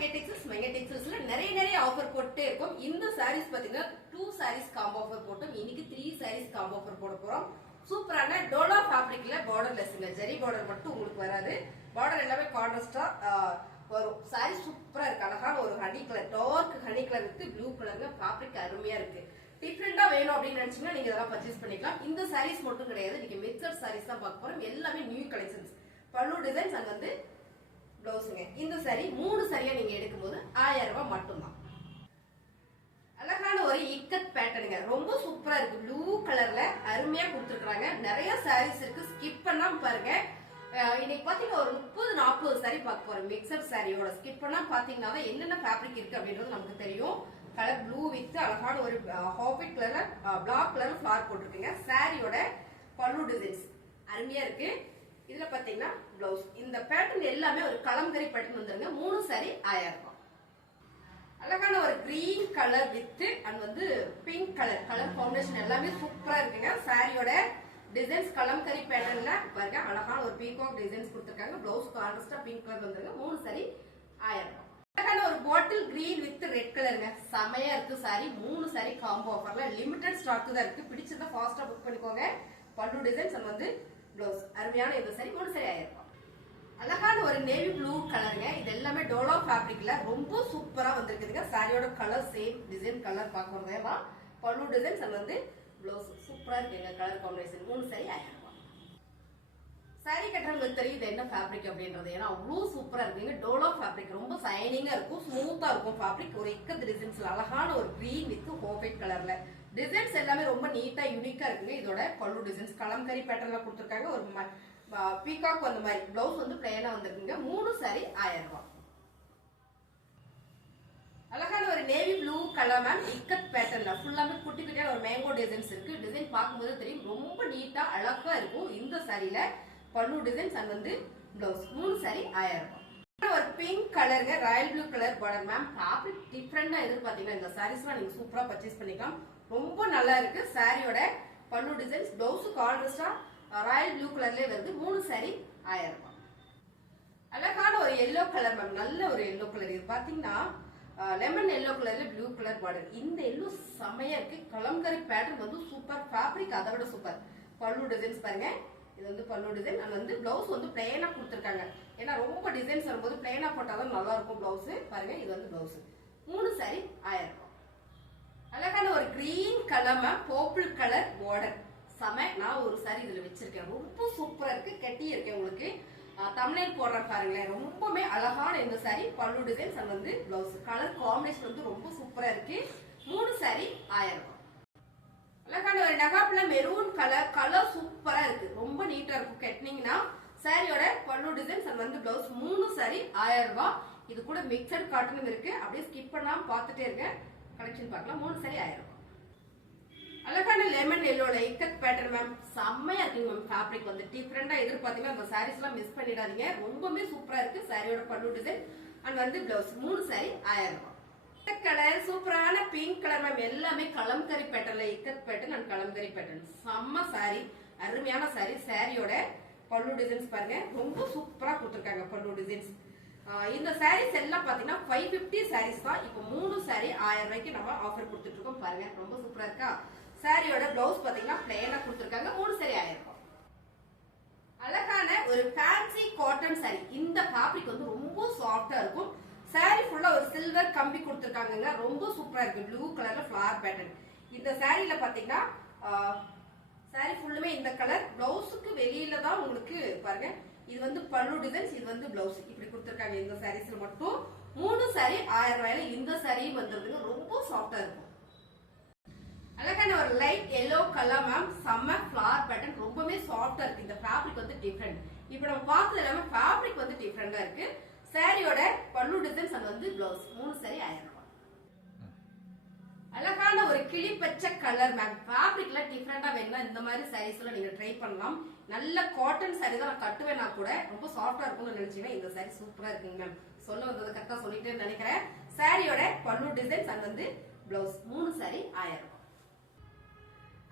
மெங்கடெக்ஸஸ்ல நிறைய ஆஃபர் போட்டே இருக்கும். இந்த சாரீஸ் பாத்தீங்கன்னா 2 சாரீஸ் காம்போ ஆஃபர் போட்டோம். இன்னைக்கு 3 சாரீஸ் காம்போ ஆஃபர் போட போறோம். சூப்பரான டோலா ஃபேப்ரிக்ல பார்டர்லெஸ்ங்க, ஜெரி பார்டர் மட்டும் உங்களுக்கு வராது. பார்டர் எல்லாமே கான்ட்ராஸ்டா வரும். சாரி சூப்பரா இருக்கு. அழகான ஒரு honey colour, dark honey colour with blue கலர்ல ஃபேப்ரிக் அருமையா இருக்கு. டிஃபரெண்டா வேணும் அப்படின்னு நினைச்சீங்கன்னா நீங்க இதெல்லாம் பர்ச்சேஸ் பண்ணிக்கலாம். இந்த சாரீஸ் மட்டும் கிடையாது, இன்னைக்கு மிக்சர் சாரீஸ் தான் பார்க்க போறோம். எல்லாமே நியூ கலெக்ஷன்ஸ். பல்லு டிசைன்ஸ் அண்ட் வந்து பிளவுஸுங்க. இந்த சாரி 3 சாரியா நீங்க எடுக்கும்போது 1000 ரூபாய் மட்டும்தான். அழகான ஒரு இக்கட் பேட்டர்னுங்க, ரொம்ப சூப்பரா இருக்கு. ப்ளூ கலர்ல அருமையா கொடுத்துருக்காங்க. நிறைய சாரீஸ் இருக்கு, ஸ்கிப் பண்ணாம பாருங்க. இன்னைக்கு பாத்தீங்கன்னா ஒரு 30-40 சாரி பார்க்க போறோம். மிக்சர் சாரியோட ஸ்கிப் பண்ணா பாத்தீங்கன்னா என்னென்ன ஃபேப்ரிக் இருக்கு அப்படின்றது நமக்கு தெரியும். கலர் ப்ளூ வித் அழகான ஒரு ஹாபிட் கலர்ல பிளாக் கலர்ல ஃபிளார் போட்டிருக்கீங்க. சாரியோட பல்லு டிசைன்ஸ் அருமையா இருக்கு. இதுல பாத்தீங்கன்னா பிளவுஸ். இந்த பேட்டர்ன் எல்லாமே ஒரு கலம்கரி பேட்டர்ன் வந்துருங்க. 3 சாரி 1000 ரூபாய். அழகான ஒரு கிரீன் கலர் வித் அண்ட் வந்து பிங்க் கலர் காம்பினேஷன் எல்லாமே சூப்பரா இருக்குங்க. சாரியோட டிசைன்ஸ் கலம்கரி பேட்டர்ன்ல பாருங்க, அழகான ஒரு பீகாக் டிசைன்ஸ் கொடுத்துருக்காங்க. பிளவுஸ் கான்ட்ராஸ்டா பிங்க் கலர் வந்துருங்க. 3 சாரி 1000 ரூபாய். அழகான ஒரு பாட்டில் கிரீன் வித் ரெட் கலருங்க, செமையா இருக்கு சாரி. 3 சாரி காம்போ ஆஃபர்ல லிமிடெட் ஸ்டாக் தான் இருக்கு. பிடிச்சதை ஃபாஸ்டா புக் பண்ணிக்கோங்க. பல்லு டிசைன்ஸ் அண்ட் வந்து பிளவுஸ் அருமையான இந்த சாரி 3 சாரி 1000 ரூபாய். அழகான ஒரு நேவி ப்ளூ கலருங்க. இது எல்லாமே டோலா ஃபேப்ரிக்ல ரொம்ப சூப்பரா வந்திருக்குதுங்க. சாரியோட கலர் சேம் டிசைன் கலர் பார்க்கறதேவா. பல்லு டிசைன்ஸ் அண்ட் வந்து பிளவுஸ் சூப்பரா இருக்குங்க. கலர் காம்பினேஷன் 3 சாரி 1000 ரூபாய். சாரி கட்டுறவங்களுக்கு தெரியும் இது என்ன ஃபேப்ரிக் அப்படின்றது. ஏன்னா அவ்வளவு சூப்பரா இருக்குங்க. டோலா ஃபேப்ரிக் ரொம்ப சைனிங்கா இருக்கும், ஸ்மூத்தா இருக்கும் ஃபேப்ரிக். ஒரு இக்கத் டிசைன்ஸ்ல அழகான ஒரு கிரீன் வித் ஹோபைட் கலர்ல டிசைன்ஸ் எல்லாமே ரொம்ப நீட்டா யூனிக்கா இருக்குங்க. இதோட பல்லு டிசைன்ஸ் கலம்கரி பேட்டர்ன்ல கொடுத்துருக்காங்க. ஒரு பீகாக் அந்த மாதிரி பிளவுஸ் வந்து பிளைனா வந்திருக்குங்க. 3 சாரி 1000 ரூபாய். அழகான ஒரு navy blue colour ma'am ikat பேட்டர்ன்ல ஃபுல்லாமே குட்டி குட்டியான ஒரு மேங்கோ டிசைன்ஸ் இருக்கு. டிசைன் பார்க்கும்போது தெரியும், ரொம்ப நீட்டா அழகா இருக்கும். இந்த சாரியில பல்லு டிசைன்ஸ் அண்ட் வந்து பிளவுஸ் 3 சாரி 1000 ரூபாய். ஒரு பிங்க் கலருங்க, royal blue colour border ma'am. Fabric டிஃபரெண்டா எதிர்பார்த்தீங்கன்னா இந்த சாரீஸ்லாம் நீங்க சூப்பரா பர்ச்சேஸ் பண்ணிக்கலாம். ரொம்ப நல்லா இருக்கு. சாரியோட pallu designs blouse கான்ட்ராஸ்டா Royal blue கலர்லயே வருது. 3 சாரி 1000 ரூபாய். அழகான ஒரு எல்லோ கலர் மேம், நல்ல ஒரு எல்லோ கலர். இது பாத்தீங்கன்னா லெமன் எல்லோ கலர்ல ப்ளூ கலர் பார்டர். இந்த எல்லோ செமையா இருக்கு. கலம்கரி பேட்டர்ன் வந்து சூப்பர், ஃபேப்ரிக் அதை விட சூப்பர். பல்லு டிசைன்ஸ் பாருங்க, இது வந்து பல்லு டிசைன் அண்ட் வந்து பிளவுஸ் வந்து பிளைனா கொடுத்துருக்காங்க. ஏன்னா ரொம்ப டிசைன்ஸ் வரும்போது பிளைனா போட்டாதான் நல்லா இருக்கும் பிளவுஸ். பாருங்க, இது வந்து பிளவுஸ் 3 சாரி 1000 ரூபாய். அழகான ஒரு green colour ma'am, purple colour border செம. நான் ஒரு சாரி இதுல வச்சிருக்கேன், ரொம்ப சூப்பரா இருக்கு. கட்டி இருக்கேன், உங்களுக்கு தமிழில் போடுறேன் பாருங்களேன். ரொம்பவே அழகான இந்த சாரி பல்லு டிசைன்ஸ் அண்ட் வந்து பிளவுஸ் கலர் காம்பினேஷன் வந்து ரொம்ப சூப்பரா இருக்கு. 3 சாரி 1000 ரூபாய். அழகான ஒரு நகாப்ல மெரூன் கலர் சூப்பரா இருக்கு, ரொம்ப நீட்டா இருக்கும். கட்டினீங்கன்னா சாரியோட பல்லு டிசைன்ஸ் அண்ட் வந்து பிளவுஸ் 3 சாரி 1000 ரூபாய். இது கூட மிக்சட் காட்டனும் இருக்கு. அப்படியே ஸ்கிப் பண்ணாம பார்த்துட்டே இருக்க கலெக்ஷன் பார்க்கலாம். 3 சாரி 1000 ரூபாய். அழகான லெமன் எல்லோல இக்கட் பேட்டர்ன் மேம், செம்மையா இருக்குங்க மேம். ஃபேப்ரிக் வந்து டிஃபரெண்டா எதிர்பார்த்தீங்கன்னா அந்த சாரீஸ் எல்லாம் மிஸ் பண்ணிடாதீங்க. ரொம்பவே சூப்பரா இருக்கு. சாரியோட பல்லு டிசைன் அண்ட் வந்து பிளவுஸ் 3 சாரி 1000 ரூபாய். கலர் சூப்பரான பிங்க் கலர் மேம், எல்லாமே கலம்கரி பேட்டர்ன்ல ikat pattern and kalamkari pattern செம்ம சாரி, அருமையான சாரி. சாரியோட பல்லு டிசைன்ஸ் பாருங்க, ரொம்ப சூப்பரா கொடுத்துருக்காங்க பல்லு டிசைன்ஸ். இந்த சாரீஸ் எல்லாம் பாத்தீங்கன்னா 550 சாரீஸ் தான். இப்போ 3 சாரி 1000 ரூபாய்க்கு நம்ம ஆஃபர் கொடுத்துட்டு இருக்கோம். பாருங்க, ரொம்ப சூப்பரா இருக்கா. சாரியோட பிளவுஸ் பாத்தீங்கன்னா பிளைனா கொடுத்துருக்காங்க. 3 சாரி 1000 ரூபாய். அழகான ஒரு ஃபேன்சி காட்டன் சாரி. இந்த ஃபேப்ரிக் வந்து ரொம்ப சாஃப்டா இருக்கும். சாரி ஃபுல்லா ஒரு சில்வர் கம்பி கொடுத்துருக்காங்க, ரொம்ப சூப்பரா இருக்கு. ப்ளூ கலர்ல ஃபிளவர் பேட்டர்ன். இந்த சாரியில பாத்தீங்கன்னா சாரி ஃபுல்லுமே இந்த கலர். பிளவுஸுக்கு வெளியில தான் உங்களுக்கு பாருங்க, இது வந்து பல்லு டிசைன்ஸ், இது வந்து பிளவுஸ் இப்படி கொடுத்துருக்காங்க. இந்த சாரீஸ்ல மட்டும் 3 சாரி 1000 ரூபாயில இந்த சாரியும் வந்துருதுங்க. ரொம்ப சாஃப்டா இருக்கும். அழகான ஒரு லைட் எல்லோ கலர் மேம், செம்ம ஃபிளவர் பேட்டர்ன், ரொம்பவே சாஃப்டா இருக்கு. இந்த ஃபேப்ரிக் வந்து டிஃபரெண்ட். இப்போ நம்ம பார்த்தது எல்லாமே ஃபேப்ரிக் வந்து டிஃபரெண்டா இருக்கு. சாரியோட பல்லு டிசைன்ஸ் அண்ட் வந்து பிளவுஸ் 3 சாரி 1000 ரூபாய். அழகான ஒரு கிளி பச்சை கலர் மேம், ஃபேப்ரிக்ல டிஃபரெண்டா வேணும்னா இந்த மாதிரி சாரீஸ் எல்லாம் நீங்க ட்ரை பண்ணலாம். நல்ல காட்டன் சாரி தான் நான் கட்டுவேனா கூட, ரொம்ப சாஃப்டா இருக்கும்னு நினைச்சீங்கன்னா இந்த சாரி சூப்பரா இருக்குங்க மேம். சொல்ல வந்தது கரெக்டா சொல்லிட்டேன்னு நினைக்கிறேன். சாரியோட பல்லு டிசைன்ஸ் அண்ட் வந்து பிளவுஸ் 3 சாரி 1000 ரூபாய்.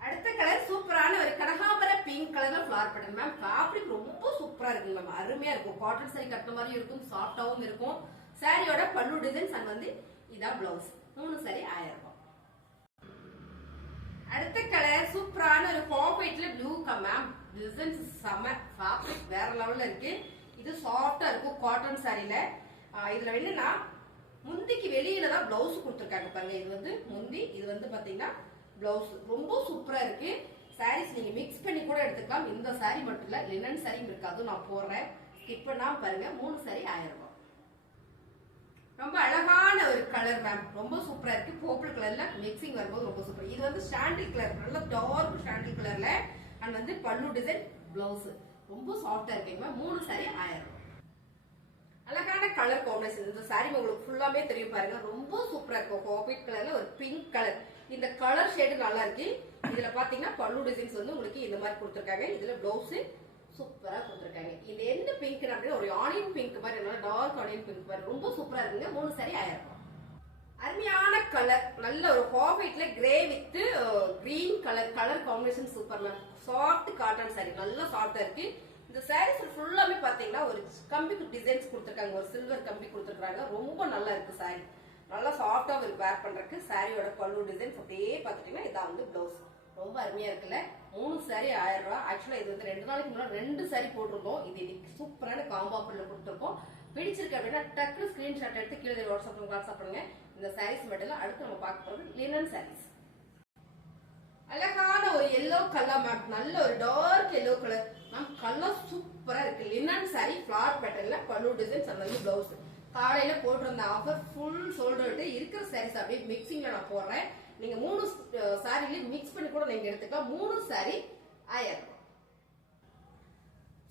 அடுத்த கலர் சூப்பரான ஒரு கனகாம்பர பிங்க் கலர்ல ஃபிளவர் பேட்டர்ன் மேம். ஃபேப்ரிக் ரொம்ப சூப்பரா இருக்கு மேம், அருமையா இருக்கும். காட்டன் சாரி கட்டுற மாதிரி இருக்கும், சாஃப்டாவும் இருக்கும். சாரியோட பல்லு டிசைன்ஸ் அண்ட் வந்து இதான் பிளவுஸ். 3 சாரி 1000 ரூபாய். அடுத்த கலர் சூப்பரான ஒரு பாப்பேட்ல ப்ளூ மேம். டிசைன்ஸ் செம, ஃபேப்ரிக் வேற லெவல்ல இருக்கு. இது சாஃப்டா இருக்கும் காட்டன் சாரில. இதுல என்னன்னா முந்திக்கு வெளியில தான் பிளவுஸ் கொடுத்துருக்காங்க பாருங்க. இது வந்து முந்தி, இது வந்து பாத்தீங்கன்னா பிளவுஸ். ரொம்ப சூப்பரா இருக்கு. சாரீஸ் நீங்க மிக்ஸ் பண்ணி கூட எடுத்துக்கலாம். இந்த சாரி மட்டும் இல்ல, லினன் சாரியும் இருக்கு, அதுவும் நான் போடுறேன், ஸ்கிப் பண்ணாம பாருங்க. 3 சாரி 1000 ரூபாய். ரொம்ப அழகான ஒரு கலர் மேம், ரொம்ப சூப்பரா இருக்கு. பர்பிள் கலர்ல மிக்சிங் வரும்போது ரொம்ப சூப்பர். இது வந்து சாண்டில் கலர், நல்ல டார்க் சாண்டில் கலர்ல அண்ட் வந்து பல்லு டிசைன் பிளவுஸ் ரொம்ப சாஃப்டா இருக்குங்க. 3 சாரி 1000 ரூபாய். அழகான கலர் காம்பினேஷன். இந்த சாரி உங்களுக்கு ஃபுல்லாமே தெரியும் பாருங்க, ரொம்ப சூப்பரா இருக்கும். பாப்பேட் கலர்ல ஒரு பிங்க் கலர். இந்த கலர் ஷேடு நல்லா இருக்கு. இதுல பாத்தீங்கன்னா பல்லு டிசைன்ஸ் வந்து உங்களுக்கு இந்த மாதிரி கொடுத்துருக்காங்க. இதுல பிளவுஸ் சூப்பரா கொடுத்துருக்காங்க. இது என்ன பிங்க் அப்படின்னா ஒரு ஆனியன் பிங்க் மாதிரி, நல்லா டார்க் ஆனியன் பிங்க் மாதிரி ரொம்ப சூப்பரா இருக்குங்க. 3 சாரி 1000 ரூபாய். அருமையான கலர், நல்ல ஒரு பாப்பேட்ல grey with green colour. Colour combination super ma'am. Soft cotton sari, நல்லா சாஃப்டா இருக்கு. இந்த சாரீஸ் ஃபுல்லாமே பாத்தீங்கன்னா ஒரு கம்பி டிசைன்ஸ் கொடுத்துருக்காங்க, ஒரு சில்வர் கம்பி கொடுத்துருக்காங்க. ரொம்ப நல்லா இருக்கு சாரி, நல்லா சாஃப்டா ஒரு வேர் பண்றதுக்கு. சாரியோட பல்லு டிசைன்ஸ் அப்படியே பாத்துட்டீங்கன்னா இதான் வந்து பிளவுஸ். ரொம்ப அருமையா இருக்குல்ல. 3 சாரி 1000 ரூபாய். ஆக்சுவலா இது வந்து 2 நாளைக்கு முன்னாடி 2 சாரி போட்டிருந்தோம். இது இன்னைக்கு சூப்பரான காம்போ ஆஃபர்ல கொடுத்துருக்கோம். பிடிச்சிருக்கு அப்படின்னா டக்கு ஸ்கிரீன்ஷாட் எடுத்து கீழே வாட்ஸ்அப் பண்ணுங்க. இந்த சாரீஸ் மட்டும் அடுத்து நம்ம பார்க்க போறது லினன் சாரீஸ். அழகான ஒரு எல்லோ கலர் மேம், நல்ல ஒரு dark yellow colour ma'am. Colour சூப்பரா இருக்கு. லினன் சாரி ஃபிளவர் பேட்டர்ன்ல பல்லு டிசைன்ஸ் அந்த வந்து பிளவுஸ். காலையில போட்டிருந்த ஆஃபர் ஃபுல் சோல்ட் அவுட். இருக்கிற சாரீஸ் அப்படியே மிக்சிங்ல நான் போடுறேன். நீங்க 3 சாரிலையும் மிக்ஸ் பண்ணி கூட நீங்க எடுத்துக்கலாம். 3 சாரி 1000 ரூபாய்.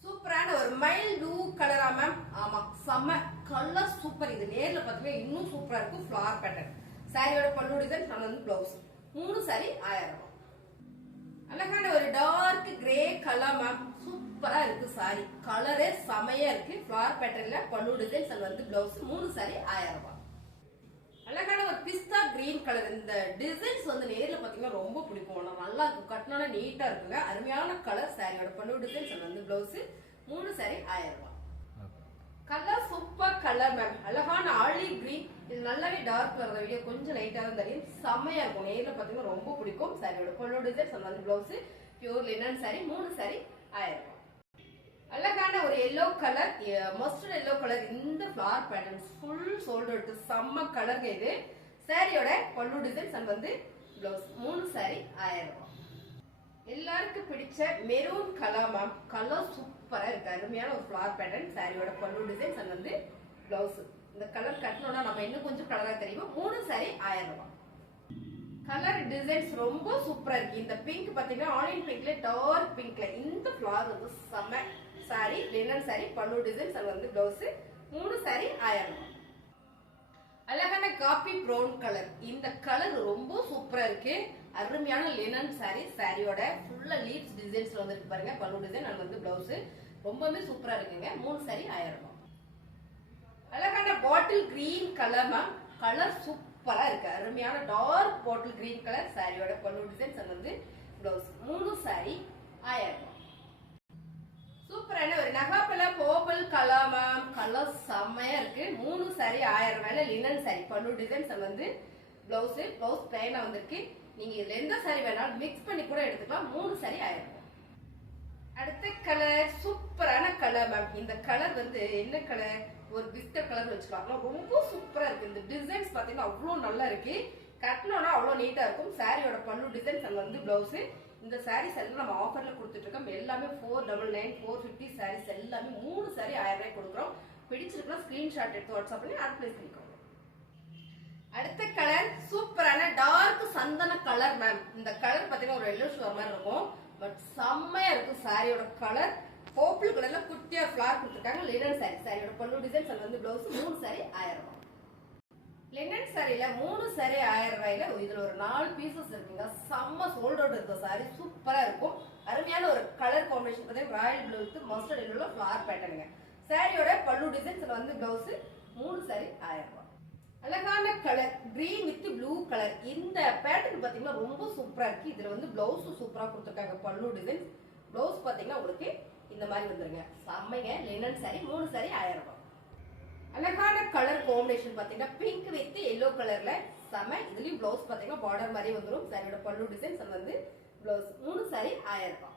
சூப்பரான ஒரு மைல் ப்ளூ கலரா மேம். ஆமா, செம்ம கலர் சூப்பர். இது நேர்ல பாத்தீங்கன்னா இன்னும் சூப்பரா இருக்கும். Flower pattern. சாரியோட பல்லு டிசைன் நம்ம வந்து பிளவுஸ். 3 சாரி 1000 ரூபாய். அழகான ஒரு டார்க் கிரே கலர் மேம், சூப்பரா இருக்கு சாரி. கலரே செமையா இருக்கு. ஃபிளவர் பேட்டர்ன்ல பல்லு டிசைன்ஸ் அது வந்து பிளவுஸ். 3 சாரி 1000 ரூபாய். அழகான ஒரு பிஸ்தா கிரீன் கலர். இந்த டிசைன்ஸ் வந்து நேர்ல பாத்தீங்கன்னா ரொம்ப பிடிக்கும். நல்லா இருக்கும், கட்டினா நீட்டா இருக்குங்க. அருமையான கலர். சாரியோட பல்லு டிசைன்ஸ் அது வந்து பிளவுஸ். 3 சாரி 1000 ரூபாய். Colour super colour ma'am. அழகான ஆலிவ் கிரீன். இது நல்லாவே டார்க் கலர். வீடியோ கொஞ்சம் லைட்டா தான் தெரியும். செம்மையா இருக்கும். நேர்ல பாத்தீங்கன்னா ரொம்ப பிடிக்கும். சாரியோட பல்லு டிசைன்ஸ் அது வந்து blouse. Pure linen sari. 3 sari 1000 ரூபாய். அழகான ஒரு yellow colour, mustard yellow colour. இந்த flower patterns full sold out. செம்ம கலருங்க இது. சாரியோட பல்லு டிசைன்ஸ் அண்ட் வந்து பிளவுஸ். 3 சாரி 1000 ரூபாய். எல்லாருக்கும் பிடிச்ச மெரூன் கலர் மேம். கலர் சூப்பரா இருக்கு. அருமையான ஒரு ஃபிளவர் பேட்டர்ன். சாரியோட பல்லு டிசைன்ஸ் அண்ட் வந்து பிளவுஸ். இந்த கலர் கட்டணும்னா நம்ம இன்னும் கொஞ்சம் கலரா தெரியும். 3 சாரி 1000 ரூபாய். கலர் டிசைன்ஸ் ரொம்ப சூப்பரா இருக்கு. இந்த பிங்க் பாத்தீங்கன்னா ஆனியன் பிங்க்ல டார்க் பிங்க்ல இந்த ஃபிளவர் வந்து செம்ம. சாரி லினன் சாரி பல்லு டிசைன்ஸ் அது வந்து பிளவுஸ். 3 சாரி 1000 ரூபாய். அழகான காபி ப்ரௌன் கலர். இந்த கலர் ரொம்ப சூப்பரா இருக்கு. அருமையான லினன் சாரி. சாரியோட ஃபுல்லா லீவ்ஸ் டிசைன்ஸ்ல வந்துருக்கு பாருங்க. பல்லு டிசைன் அது வந்து பிளவுஸ். ரொம்பவே சூப்பரா இருக்குங்க. 3 சாரி 1000 ரூபாய். அழகான bottle green colour ma'am. Colour சூப்பரா இருக்கு. அருமையான டார்க் பாட்டில் கிரீன் கலர். சாரியோட பல்லு டிசைன்ஸ் அது வந்து பிளவுஸ். 3 சாரி 1000 ரூபாய். சூப்பரான ஒரு நகாப்பழ பர்பிள் கலர் மேம். கலர் செம்மையா இருக்கு. 3 சாரி 1000 ரூபாயில லினன் சாரி பல்லு டிசைன்ஸ் அது வந்து பிளவுஸ். பிளவுஸ் பிளைனா வந்திருக்கு. நீங்க இதுல எந்த சாரி வேணாலும் மிக்ஸ் பண்ணி கூட எடுத்துக்கலாம். 3 சாரி 1000 ரூபாய். அடுத்த கலர் சூப்பரான கலர் மேம். இந்த கலர் வந்து என்ன கலர், ஒரு பிஸ்கட் கலர் வச்சுக்கலாம். ரொம்ப சூப்பரா இருக்கு. இந்த டிசைன்ஸ் பாத்தீங்கன்னா அவ்வளவு நல்லா இருக்கு. கட்டணும்னா அவ்வளவு நீட்டா இருக்கும். சாரியோட பல்லு டிசைன்ஸ் அது வந்து பிளவுஸ். இந்த சாரீஸ் எல்லாம் நம்ம ஆஃபர்ல கொடுத்துட்டு இருக்கோம். எல்லாமே 499 450 சாரீஸ் எல்லாமே 3 சாரி 1000 ரூபாய் கொடுக்குறோம். பிடிச்சிருக்கா ஸ்கிரீன்ஷாட் எடுத்து வாட்ஸ்அப் பண்ணி ஆட் பிளேஸ் பண்ணிக்கோங்க. அடுத்த கலர் சூப்பரான டார்க் சந்தன கலர் மேம். இந்த கலர் பாத்தீங்கன்னா ஒரு எல்லோ ஷோ மாதிரி இருக்கும். பட் செம்மையா இருக்கும். சாரியோட கலர் பர்பிள் கலர்ல குட்டியா ஃபிளவர் கொடுத்துருக்காங்க. Linen sorry. சாரியோட பல்லு டிசைன்ஸ் அது வந்து பிளவுஸ். 3 சாரி 1000 ரூபாய். லினன் சாரியில 3 சாரி 1000 ரூபாயில இதுல ஒரு 4 பீசஸ் இருக்குங்க. செம்ம சோல்ட் அவுட் இருக்க சாரி. சூப்பரா இருக்கும். அருமையான ஒரு கலர் காம்பினேஷன் பார்த்தீங்கன்னா ராயல் ப்ளூ வித் மஸ்டர்ட் எல்லோல ஃபிளவர் பேட்டர்னுங்க. சாரியோட பல்லு டிசைன்ஸ் வந்து பிளவுஸ். 3 சாரி 1000 ரூபாய். அழகான colour green with blue colour. இந்த பேட்டர்ன் பாத்தீங்கன்னா ரொம்ப சூப்பரா இருக்கு. இதுல வந்து பிளவுஸ் சூப்பரா கொடுத்துருக்காங்க. பல்லு டிசைன் பிளவுஸ் பாத்தீங்கன்னா உங்களுக்கு இந்த மாதிரி வந்துருங்க. செம்மைங்க. லினன் சாரி. 3 சாரி 1000 ரூபாய். அழகான கலர் காம்பினேஷன் பாத்தீங்கன்னா பிங்க் வித் எல்லோ கலர்ல செம. இதுலயும் பிளவுஸ் பாத்தீங்கன்னா பார்டர் மாதிரி வந்துரும். சாரியோட பல்லு டிசைன்ஸ் வந்து பிளவுஸ். 3 சாரி 1000 ரூபாய்.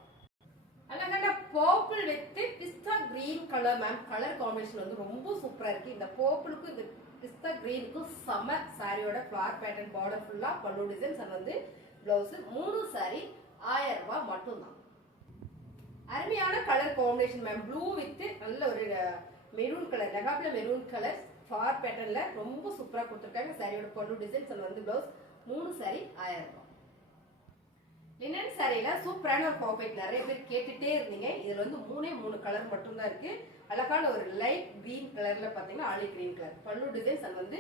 அழகான purple with pista green colour ma'am. Colour combination வந்து ரொம்ப சூப்பரா இருக்கு. இந்த பர்பிளுக்கும் இந்த பிஸ்தா கிரீனுக்கும் செம. சாரியோட ஃபிளார் பேட்டர்ன் பார்டர் ஃபுல்லா பல்லு டிசைன்ஸ் வந்து பிளவுஸ். 3 சாரி 1000 ரூபாய் மட்டும்தான். அருமையான colour combination ma'am. Blue with நல்ல ஒரு மெரூன் கலர், நகாப்ல மெரூன் கலர் ஃபார் பேட்டர்ன்ல ரொம்ப சூப்பரா கொடுத்துருக்காங்க. சாரியோட பல்லு டிசைன்ஸ் வந்து பிளவுஸ். 3 சாரி 1000 ரூபாய். லினன் சாரியில சூப்பரான ஒரு பாக்கெட் நிறைய பேர் கேட்டுட்டே இருந்தீங்க. இதுல வந்து 3 கலர் மட்டும் தான் இருக்கு. அழகான ஒரு லைட் கிரீன் கலர்ல பாத்தீங்கன்னா ஆலிவ் கிரீன் கலர் பல்லு டிசைன்ஸ் வந்து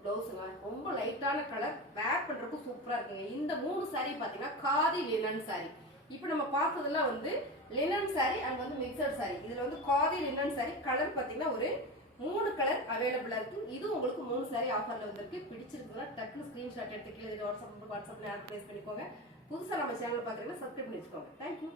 பிளவுஸுங்க. ரொம்ப லைட்டான கலர், வேர் பண்றதுக்கு சூப்பரா இருக்குங்க. இந்த 3 சாரி பாத்தீங்கன்னா காதி லினன் சாரி. இப்போ நம்ம பார்த்ததுல வந்து லினன் சாரி அண்ட் வந்து மிக்சட் சாரி. இதுல வந்து காதி லினன் சாரி கலர் பாத்தீங்கன்னா ஒரு 3 கலர் அவைலபிளா இருக்கு. இது உங்களுக்கு 3 சாரி ஆஃபர்ல வந்திருக்கு. பிடிச்சிருக்குன்னா டக்குனு ஸ்கிரீன்ஷாட் எடுத்து கீழே வாட்ஸ்அப்ல ஆட் பிளேஸ் பண்ணிக்கோங்க. புதுசா நம்ம சேனல் பாக்குறீங்கன்னா சப்ஸ்கிரைப் பண்ணி வச்சுக்கோங்க. தேங்க்யூ.